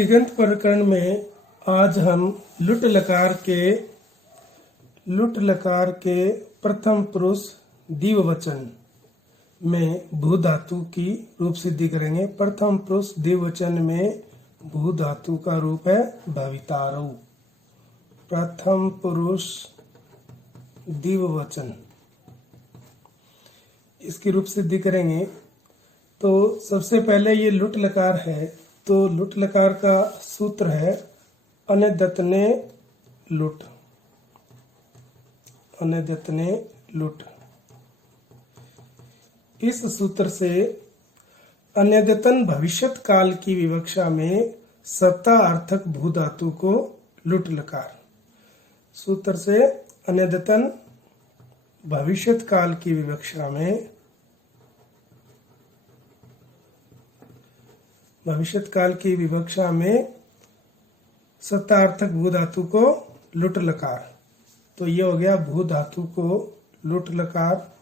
तिङन्त प्रकरण में आज हम लुट लकार के प्रथम पुरुष द्विवचन में भू धातु की रूप सिद्धि करेंगे। प्रथम पुरुष द्विवचन में भू धातु का रूप है भवितारौ। प्रथम पुरुष द्विवचन इसकी रूप सिद्धि करेंगे। तो सबसे पहले ये लुट लकार है, तो लुट लकार का सूत्र है अनद्यतने लुट। अनद्यतने लुट, इस सूत्र से अनद्यतन भविष्यत काल की विवक्षा में सत्ता अर्थक भू धातु को लुट लकार। सूत्र से अनद्यतन भविष्यत काल की विवक्षा में सत्तार्थक भू धातु को लुट लकार। तो ये हो गया भू धातु को लुट लकार,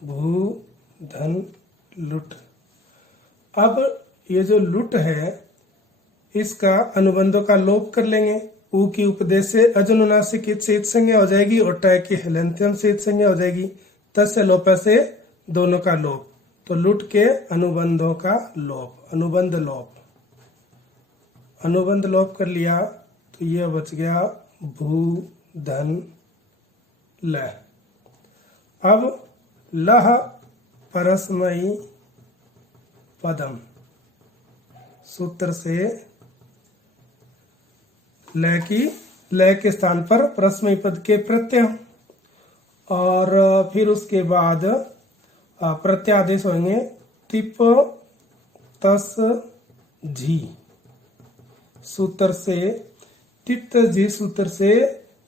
भू धन लुट। अब ये जो लुट है इसका अनुबंधों का लोप कर लेंगे। ऊ की उपदेश से अजनुनासिक इत से इत संज्ञा हो जाएगी और टाय की हलंत्यम से इत संज्ञा हो जाएगी। तस्य लोप से दोनों का लोप, तो लुट के अनुबंधों का लोप, अनुबंध लोप। अनुबंध लोप कर लिया तो ये बच गया भू धन ल। अब लह परस्मयी पदम सूत्र से लय के स्थान पर परस्मयी पद के प्रत्यय और फिर उसके बाद प्रत्यादेश होंगे तिप तस झी सूत्र से। टिप तस झी सूत्र से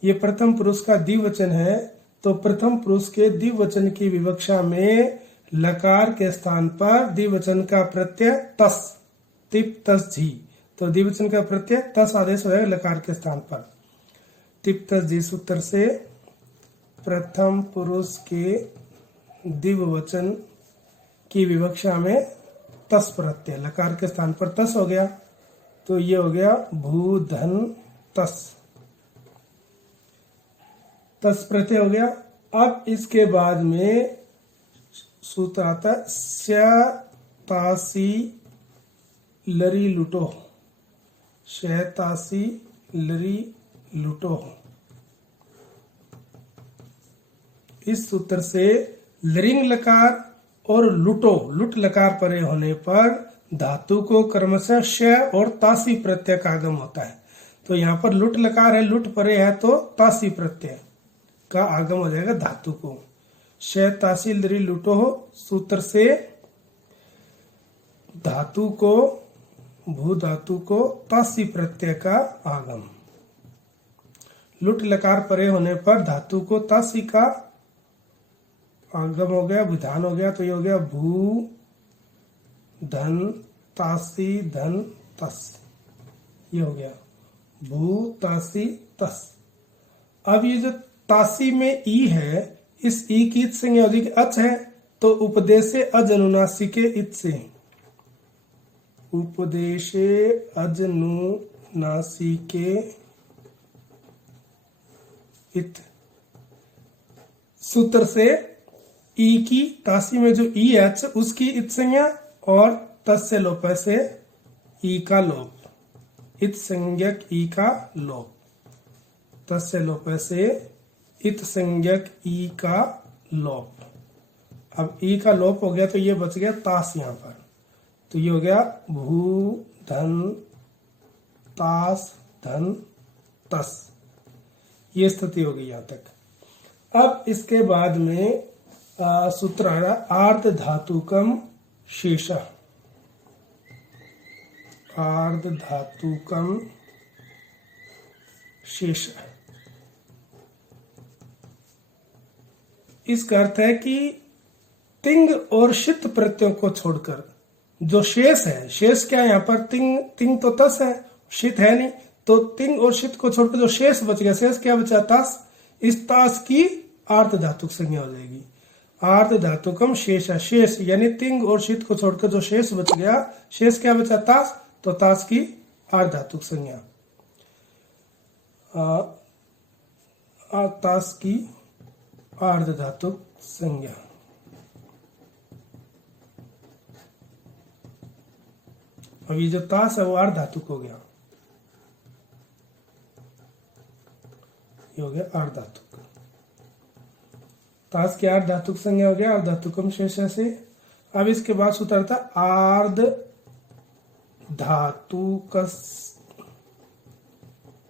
ये प्रथम पुरुष का द्विवचन है, तो प्रथम पुरुष के द्विवचन की विवक्षा में लकार के स्थान पर द्विवचन का प्रत्यय तस, तिप तस झी, तो द्विवचन का प्रत्यय तस आदेश होगा लकार के स्थान पर। टिप तस झी सूत्र से प्रथम पुरुष के द्विवचन की विवक्षा में तस प्रत्यय लकार के स्थान पर तस हो गया, तो ये हो गया भू धन तस, तस प्रत्यय हो गया। अब इसके बाद में सूत्र आता है श्यतासी लरी लुटो, शहतासी लरी लुटो। इस सूत्र से लरिंग लकार और लुटो लुट लकार परे होने पर धातु को क्रमशः श और तासी प्रत्यय का आगम होता है। तो यहाँ पर लुट लकार है, लुट परे है, तो तासी प्रत्यय का आगम हो जाएगा धातु को। श तासी लरी लुटो सूत्र से धातु को भू धातु को तासी प्रत्यय का आगम। लुट लकार परे होने पर धातु को तासी का आगम हो गया, विधान हो गया, तो ये हो गया भू धन तासी धन तस। ये हो गया भू तासी तस। अब ये जो तासी में ई है, इस ई की इत संज्ञा हो जाएगी अच है, तो उपदेशे अजनुनासिके इत से, उपदेशे अजनुनासिके इत सूत्र से ई की तासी में जो ई है उसकी इत संज्ञा और तस्य लोप से ई का लोप, इत संज्ञक ई का लोप, तस्य लोप से इत संज्ञक ई का लोप। अब ई का लोप हो गया तो ये बच गया तास यहाँ पर, तो ये हो गया भू धन तास धन तस। ये स्थिति हो गई यहाँ तक। अब इसके बाद में सूत्र आ रहा आर्ध धातुकम शेष, आर्ध धातुकम शेष। इसका अर्थ है कि तिंग और शित प्रत्ययों को छोड़कर जो शेष है, शेष क्या है यहाँ पर, तिंग तो तस है, शित है नहीं, तो तिंग और शित को छोड़कर जो शेष बच गया, शेष क्या बचा तास, इस तास की आर्ध धातुक संज्ञा हो जाएगी। आर्ध धातुकम शेष, शेष यानी तिंग और शित को छोड़कर जो शेष बच गया, शेष क्या बचा तास, तो तास की आर्धातुक संज्ञा, ताश की आर्धधातुक संज्ञा। अब ये जो ताश है वो आर्धधातुक हो गया, ये हो गया आर्धधातुक। ताश की आर्धधातुक संज्ञा हो गया आर्धधातुकम शेष से। अब इसके बाद सूत्र था आर्ध धातुक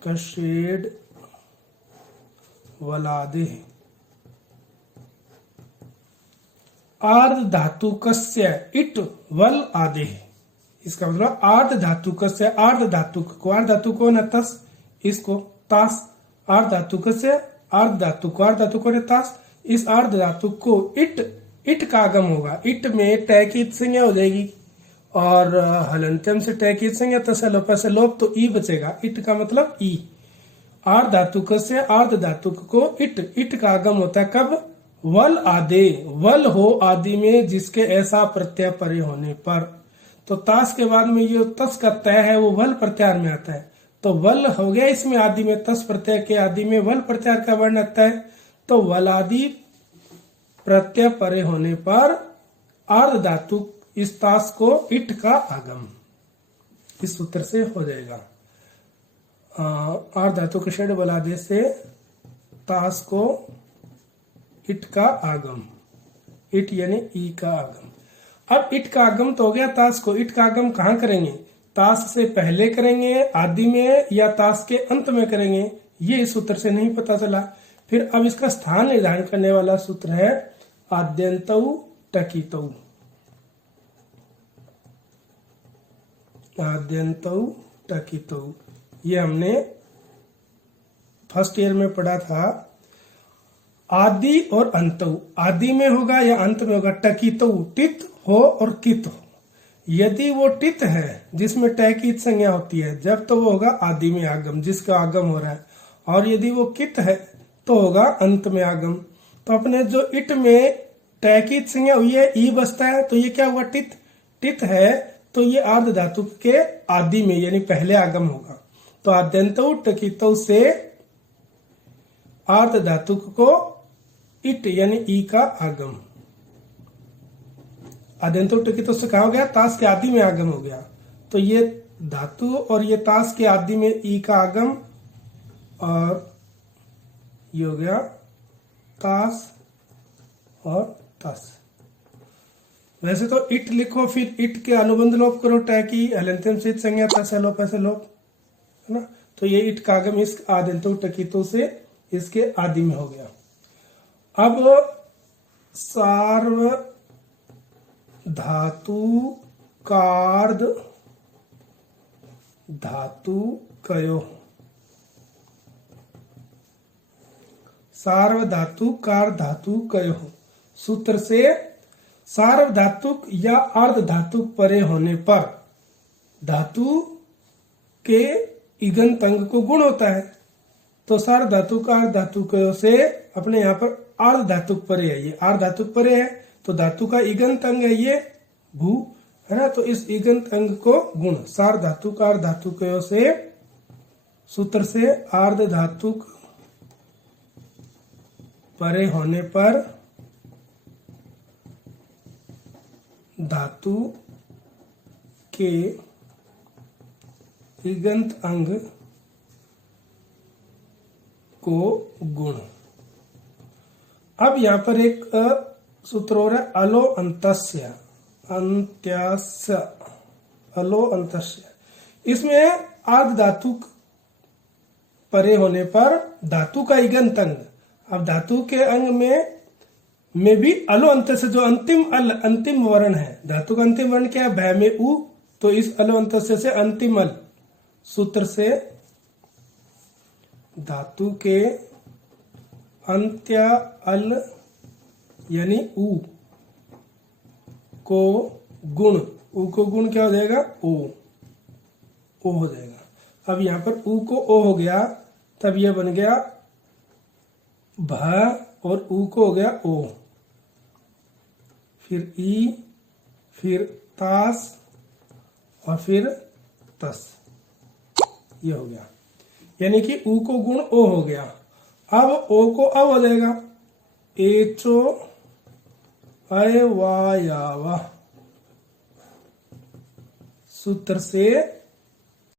कषेड वलादे। आर्ध धातुकस्य इट वल आदे, इसका मतलब आर्ध धातुकस्य, आर्ध धातुक को, आर्ध धातुक को न तस, इसको तास, आर्ध धातुकस्य आर्ध धातुक, आर्ध धातुक को न तास, इस आर्ध धातुक को इट का आगम होगा। इट में टैकित संज्ञा हो जाएगी और हलंत्यम से टैकित संज्ञा तसलोप से लोप, तो ई बचेगा। इट का मतलब ई। आर्ध धातुक से आर्ध धातुक को इट का आगम होता है कब? वल आदे, वल हो आदि में जिसके ऐसा प्रत्यय परे होने पर। तो ताश के बाद में ये तस का तय है वो वल प्रत्यार में आता है, तो वल हो गया इसमें आदि में, तस प्रत्यय के आदि में वल प्रत्यार का वर्ण आता है, तो वलादि प्रत्यय परे होने पर आर्ध धातुक इस ताश को इट का आगम, इस सूत्र से हो जाएगा। आर्ध धातुक षड वलादे से ताश को इट का आगम, इट यानी ई का आगम। अब इट का आगम तो हो गया, ताश को इट का आगम कहाँ करेंगे? ताश से पहले करेंगे आदि में या ताश के अंत में करेंगे, ये इस सूत्र से नहीं पता चला। फिर अब इसका स्थान निर्धारण करने वाला सूत्र है आद्यंतौ टकितौ। आद्यंतौ टकितौ, ये हमने फर्स्ट ईयर में पढ़ा था। आदि और अंतौ, आदि में होगा या अंत में होगा। टकितौ, टित हो और कित हो। यदि वो टित है जिसमें टय की संज्ञा होती है, जब तो वो होगा आदि में आगम, जिसका आगम हो रहा है, और यदि वो कित है तो होगा अंत में आगम। तो अपने जो इट में टय की संज्ञा हुई है, ई बसता है, तो ये क्या हुआ? टित। टित है तो ये आर्ध धातुक के आदि में यानी पहले आगम होगा। तो आद्यंतौ टकितौ से आर्ध धातुक को इट यानी ई का आगम। आद्यंतौ टकितौ से कहा हो गया? ताश के आदि में आगम हो गया। तो ये धातु और ये ताश के आदि में ई का आगम, और ये हो गया ताश और ताश। वैसे तो इट लिखो, फिर इट के अनुबंध लोप करो, टय की हलंत्यम से संज्ञा तस्य लोप ऐसे लोप, है ना। तो ये इट का आगम इस आद्यंतौ टकितौ से इसके आदि में हो गया। अब सार्व धातु कार्द धातु कयो, सार्वधातुक कार्द धातु कयो सूत्र से सार्वधातुक या अर्धधातुक परे होने पर धातु के इगंत अंग को गुण होता है। तो सार्वधातुक अर्धधातुक से अपने यहाँ पर अर्धधातुक परे है, ये अर्धधातुक परे है, तो धातु का इगंत अंग है ये भू, है ना। तो इस इगंत अंग को गुण सार्वधातुक अर्धधातुक से सूत्र से अर्धधातुक परे होने पर धातु के इगंत अंग को गुण। अब यहां पर एक सूत्र और है अलो अंतस्य, अंत्यस्य, अलो अंतस्य। इसमें आर्ध धातुक परे होने पर धातु का इगंत अंग, अब धातु के अंग में भी अलो अंत से जो अंतिम वर्ण है, धातु का अंतिम वर्ण क्या है? भय में उ, तो इस अलो अंत से अंतिम अल सूत्र से धातु के अंत्य अल यानी उ को गुण, उ को गुण क्या हो जाएगा? ओ हो जाएगा। अब यहां पर उ को ओ हो गया, तब यह बन गया भ, और उ को हो गया ओ, फिर ई, फिर तास और फिर तस। ये हो गया, यानी कि ऊ को गुण ओ हो गया। अब ओ को अब हो जाएगा एचो अय वा या वा, सूत्र से